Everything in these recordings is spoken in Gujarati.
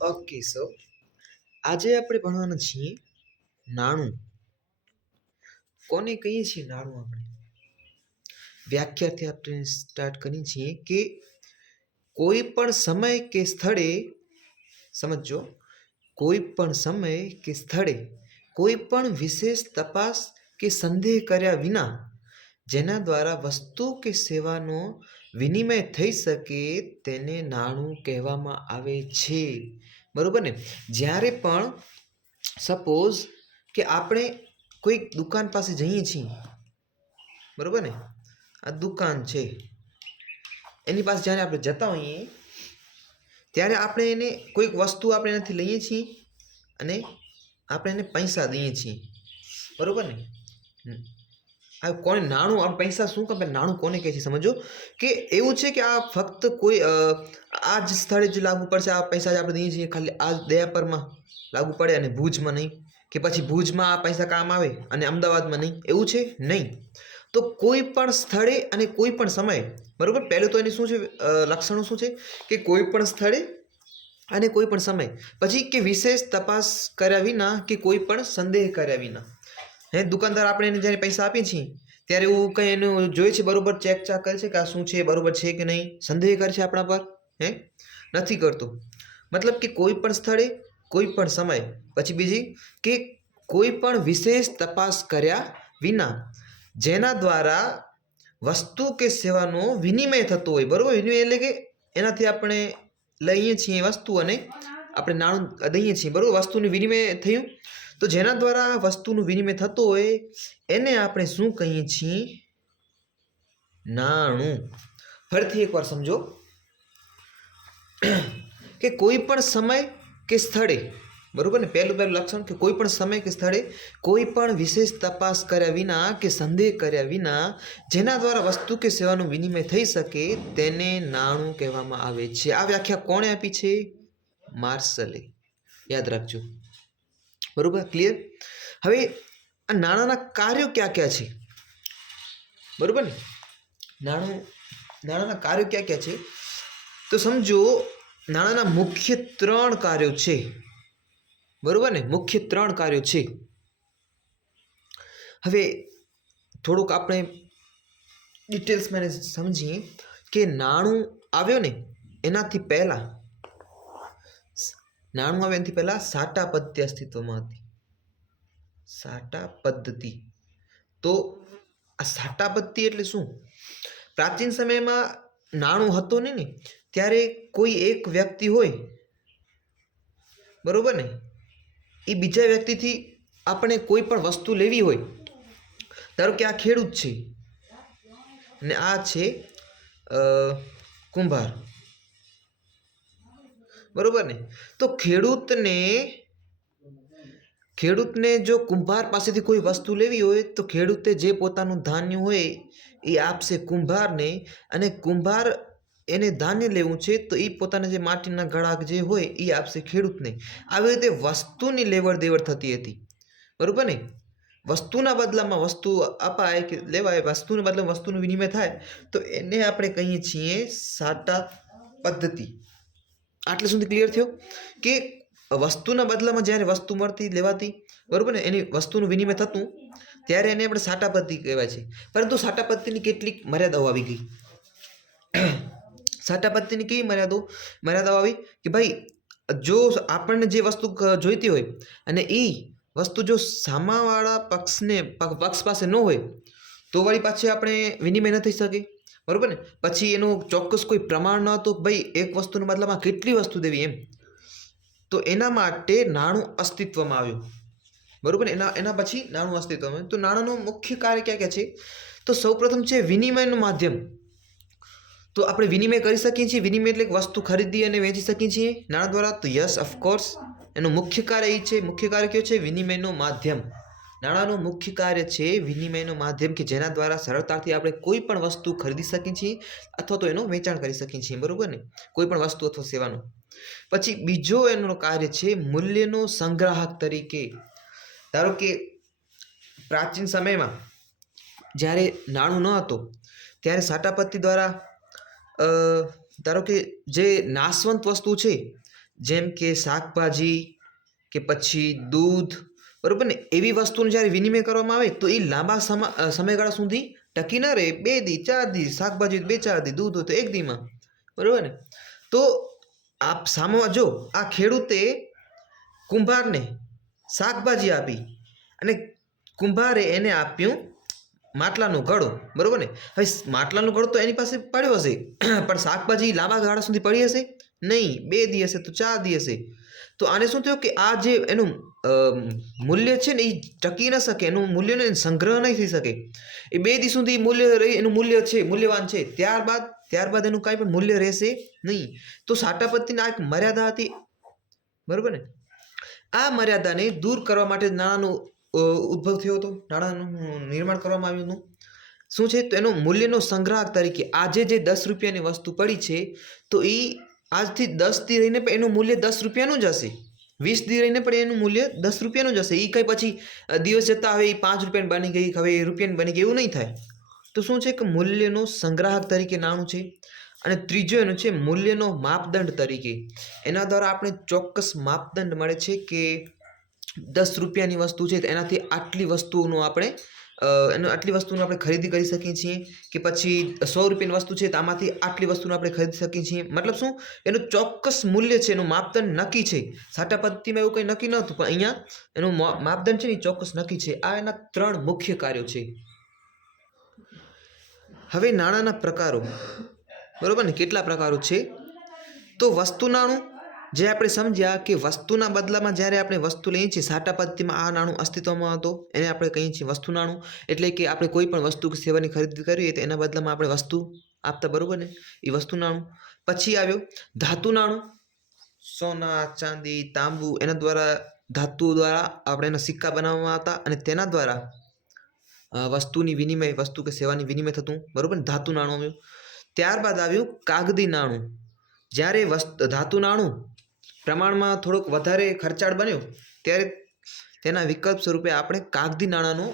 ઓકે સો આજે આપણે ભણવાના છીએ નાણું. કોને કહીએ છીએ નાણું આપણે? વ્યાખ્યાથી આપણે સ્ટાર્ટ કરીએ છીએ કે કોઈ પણ સમય કે સ્થળે સમજો કોઈ પણ સમય કે સ્થળે કોઈ પણ વિશેષ તપાસ કે સંદેહ કર્યા વિના જેના દ્વારા વસ્તુ કે સેવાનો વિનિમય થઈ શકે તેને નાણું કહેવામાં આવે છે. બરાબર ને? જ્યારે પણ સપોઝ કે આપણે કોઈક દુકાન પાસે જઈએ છીએ, બરોબર ને? આ દુકાન છે. એની પાસે જ્યારે આપણે જતા હોઈએ, ત્યારે આપણે એને કોઈક વસ્તુ આપણે એનાથી લઈએ છીએ અને આપણે એને પૈસા દઈએ છીએ. બરાબર ને. આ કોને નાણું આ પૈસા શું કામ? નાણું કોને કહે છે, સમજો? કે એવું છે કે આ ફક્ત કોઈ આ જ સ્થળે જ લાગુ પડશે, આ પૈસા જ આપણે દઈએ છીએ, ખાલી આ દયાપરમાં લાગુ પડે અને ભુજમાં નહીં. કે પછી ભુજમાં આ પૈસા કામ આવે અને અમદાવાદમાં નહીં. એવું છે? નહીં. તો કોઈ પણ સ્થળે અને કોઈ પણ સમયે, બરાબર? પહેલું તો એની શું છે લક્ષણો શું છે? કે કોઈ પણ સ્થળે અને કોઈ પણ સમય. પછી કે વિશેષ તપાસ કર્યા વિના કે કોઈ પણ સંદેહ કર્યા વિના. હે, દુકાનદાર આપણે એને જ્યારે પૈસા આપીએ છીએ, ત્યારે એવું કંઈ એનું જોઈએ છે બરાબર ચેક ચાક કરે છે કે આ શું છે, બરાબર છે કે નહીં? સંદેહ કરે છે આપણા પર, હે? નથી કરતો. મતલબ કે કોઈ પણ સ્થળે, કોઈ પણ સમય, પછી બીજી, કે કોઈ પણ વિશેષ તપાસ કર્યા વિના, જેના દ્વારા વસ્તુ કે સેવાનો વિનિમય થતો હોય, બરાબર? વિનિમય એટલે કે એનાથી આપણે લઈએ છીએ વસ્તુ અને આપણે નાણું દઈએ છીએ, બરાબર? વસ્તુનું વિનિમય થયું તો જેના દ્વારા વસ્તુનું વિનિમય થતો હોય, એને આપણે શું કહીએ છીએ? નાણું. ફરીથી એકવાર સમજો. કે કોઈ પણ સમય કે સ્થળે, બરાબર ને? પહેલું પહેલું લક્ષણ કે કોઈ પણ સમય કે સ્થળે કોઈ પણ વિશેષ તપાસ કર્યા વિના કે સંદેહ કર્યા વિના, જેના દ્વારા વસ્તુ કે સેવાનું વિનિમય થઈ શકે, તેને નાણું કહેવામાં આવે છે. આ વ્યાખ્યા કોણે આપી છે? માર્શલે. યાદ રાખજો. બરોબર? ક્લિયર હવે આ નાણાંના કાર્યો ક્યાં ક્યાં છે? બરાબર ને? નાણું, નાણાંના કાર્યો ક્યાં ક્યાં છે? તો સમજો, નાણાંના મુખ્ય ત્રણ કાર્યો છે. બરાબર ને? મુખ્ય ત્રણ કાર્યો છે. હવે થોડુંક આપણે ડિટેલ્સમાં સમજીએ કે નાણું આવ્યો ને એનાથી પહેલાં નાણું આવે એનાથી પહેલાં સાટા પદ્ધતિ અસ્તિત્વમાં હતી. સાટા પદ્ધતિ. તો આ સાટા પદ્ધતિ એટલે શું? પ્રાચીન સમયમાં નાણું હતું નહીં ને, ત્યારે કોઈ એક વ્યક્તિ હોય, બરાબર ને, એ બીજા વ્યક્તિથી આપણે કોઈ પણ વસ્તુ લેવી હોય, ધારો કે આ ખેડૂત છે, ને આ છે કુંભાર. બરોબર ને? તો ખેડૂતને ખેડૂતને જો કુંભાર પાસેથી કોઈ વસ્તુ લેવી હોય, તો ખેડૂતે જે પોતાનું ધાન્ય હોય એ આપશે કુંભારને અને કુંભાર એને ધાન્ય લેવું છે, તો એ પોતાના જે માટીના ગળાક જે હોય એ આપશે ખેડૂતને. આવી રીતે વસ્તુની લેવડ દેવડ થતી હતી. બરાબર ને? વસ્તુના બદલામાં વસ્તુ અપાય કે લેવાય, વસ્તુના બદલામાં વસ્તુનું વિનિમય થાય, તો એને આપણે કહીએ છીએ સાટા પદ્ધતિ. આટલે સુધી ક્લિયર થયો કે વસ્તુના બદલામાં જ્યારે વસ્તુ મળતી, લેવાતી, બરાબર ને? એની વસ્તુનું વિનિમય થતું, ત્યારે એને આપણે સાટાપત્તિ કહેવાય છે. પરંતુ સાટાપત્તિની કેટલીક મર્યાદાઓ આવી ગઈ. સાટાપત્તિની કેવી મર્યાદાઓ મર્યાદાઓ આવી કે ભાઈ, જો આપણને જે વસ્તુ જોઈતી હોય અને એ વસ્તુ જો સામાવાળા પક્ષને પક્ષ પાસે ન હોય, તો વળી પાછી આપણે વિનિમય ન થઈ શકે. બરોબર ને? પછી એનું ચોક્કસ કોઈ પ્રમાણ ન હતું ભાઈ એક વસ્તુના બદલામાં કેટલી વસ્તુ દેવી એમ. તો એના માટે નાણું અસ્તિત્વમાં આવ્યું. બરાબર ને? એના એના પછી નાણું અસ્તિત્વમાં તો નાણાંનું મુખ્ય કાર્ય ક્યાં ક્યાં છે? તો સૌપ્રથમ છે વિનિમયનું માધ્યમ. તો આપણે વિનિમય કરી શકીએ છીએ. વિનિમય એટલે વસ્તુ ખરીદી અને વેચી શકીએ છીએ નાણાં દ્વારા. તો યસ ઓફકોર્સ એનું મુખ્ય કાર્ય એ છે. મુખ્ય કાર્ય કયો છે? વિનિમયનું માધ્યમ. નાણાંનું મુખ્ય કાર્ય છે વિનિમયનું માધ્યમ કે જેના દ્વારા સરળતાથી આપણે કોઈ પણ વસ્તુ ખરીદી શકીએ છીએ અથવા તો એનું વેચાણ કરી શકીએ છીએ, બરાબર ને? કોઈ પણ વસ્તુ અથવા સેવાનું. પછી બીજો એનું કાર્ય છે મૂલ્યનો સંગ્રાહક તરીકે. ધારો કે પ્રાચીન સમયમાં જ્યારે નાણું ન હતો, ત્યારે સાટાપત્તી દ્વારા ધારો કે જે નાશવંત વસ્તુ છે, જેમ કે શાકભાજી કે પછી દૂધ બરોબર ને? એવી વસ્તુનું જ્યારે વિનિમય કરવામાં આવે, તો એ લાંબા સમય સમયગાળા સુધી ટકી ન રહે. બે દી, ચાર દી, શાકભાજી બે, ચાર દી, દૂધ હોય તો એક દીમાં. બરાબર ને? તો આપ સામો, જો, આ ખેડૂતે કુંભારને શાકભાજી આપી અને કુંભારે એને આપ્યું માટલાનો ઘડો બરાબર ને? હવે માટલાનો ઘડો તો એની પાસે પડ્યો હશે. પણ શાકભાજી લાંબા ગાળા સુધી પડી હશે. નહીં, બે દિવસે તો ચાર દિવસે. તો આને શું થયું કે આ જે એનું મૂલ્ય છે ને એ ટકી ન શકે, એનું મૂલ્યને સંગ્રહ નહીં થઈ શકે. એ બે દિવસ સુધી મૂલ્ય રહી, એનું મૂલ્ય છે, મૂલ્યવાન છે. ત્યારબાદ ત્યારબાદ એનું કાંઈ પણ મૂલ્ય રહેશે નહીં. તો સાટાપત્તીની આ એક મર્યાદા હતી. બરાબર ને? આ મર્યાદાને દૂર કરવા માટે નાણાંનો ઉદ્ભવ થયો હતો. નાણાંનું નિર્માણ કરવામાં આવ્યું હતું. શું છે? તો એનો મૂલ્યનો સંગ્રાહક તરીકે આજે જે દસ રૂપિયાની વસ્તુ પડી છે, તો એ આજથી દસથી રહીને પણ એનું મૂલ્ય દસ રૂપિયાનું જ હશે. વીસથી રહીને પણ એનું મૂલ્ય દસ રૂપિયાનું જ હશે. એ કંઈ પછી દિવસ જતાં હવે એ પાંચ રૂપિયાની બની ગઈ, હવે એ રૂપિયાની બની ગઈ એવું નહીં થાય. તો શું છે કે મૂલ્યનો સંગ્રાહક તરીકે નાણું છે અને ત્રીજો એનું છે મૂલ્યનો માપદંડ તરીકે. એના દ્વારા આપણે ચોક્કસ માપદંડ મળે છે કે દસ રૂપિયાની વસ્તુ છે એનાથી આટલી વસ્તુઓનું આપણે એનું આટલી વસ્તુનું આપણે ખરીદી કરી શકીએ છીએ કે પછી સો રૂપિયાની વસ્તુ છે તો આમાંથી આટલી વસ્તુનું આપણે ખરીદી શકીએ છીએ. મતલબ શું? એનું ચોક્કસ મૂલ્ય છે, એનું માપદંડ નક્કી છે. સાટા પદ્ધતિમાં એવું કંઈ નક્કી નહોતું, પણ અહીંયા એનું માપદંડ છે ને ચોક્કસ નક્કી છે. આ એના ત્રણ મુખ્ય કાર્યો છે. હવે નાણાંના પ્રકારો. બરાબર ને? કેટલા પ્રકારો છે? તો વસ્તુ નાણું જે આપણે સમજ્યા કે વસ્તુના બદલામાં જ્યારે આપણે વસ્તુ લઈએ છીએ, સાટા પદ્ધતિમાં આ નાણું અસ્તિત્વમાં હતો, એને આપણે કહીએ છીએ વસ્તુ નાણું. એટલે કે આપણે કોઈ પણ વસ્તુ કે સેવાની ખરીદી કરીએ તો એના બદલામાં આપણે વસ્તુ આપતા બરાબર ને? એ વસ્તુ નાણું. પછી આવ્યો ધાતુ નાણું. સોના, ચાંદી, તાંબુ, એના દ્વારા ધાતુ દ્વારા આપણે એના સિક્કા બનાવવામાં આવતા અને તેના દ્વારા વસ્તુની વિનિમય, વસ્તુ કે સેવાની વિનિમય થતું. બરાબર ધાતુ નાણું આવ્યું. ત્યારબાદ આવ્યું કાગદી નાણું. જ્યારે વસ્તુ, ધાતુ નાણું પ્રમાણમાં થોડોક વધારે ખર્ચાળ બન્યો, ત્યારે તેના વિકલ્પ સ્વરૂપે આપણે કાગદી નાણાંનો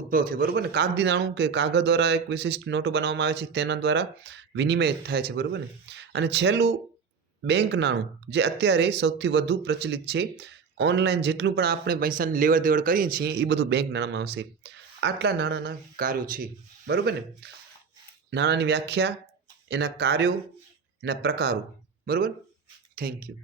ઉદ્ભવ થયો. બરાબર ને? કાગદી નાણું કે કાગળ દ્વારા એક વિશિષ્ટ નોટો બનાવવામાં આવે છે, તેના દ્વારા વિનિમય થાય છે, બરાબર ને? અને છેલ્લું બેંક નાણું, જે અત્યારે સૌથી વધુ પ્રચલિત છે. ઓનલાઈન જેટલું પણ આપણે પૈસાની લેવડ દેવડ કરીએ છીએ, એ બધું બેંક નાણાંમાં આવશે. આટલા નાણાંના કાર્યો છે, બરાબર ને? નાણાંની વ્યાખ્યા, એના કાર્યો, એના પ્રકારો, બરાબર? Thank you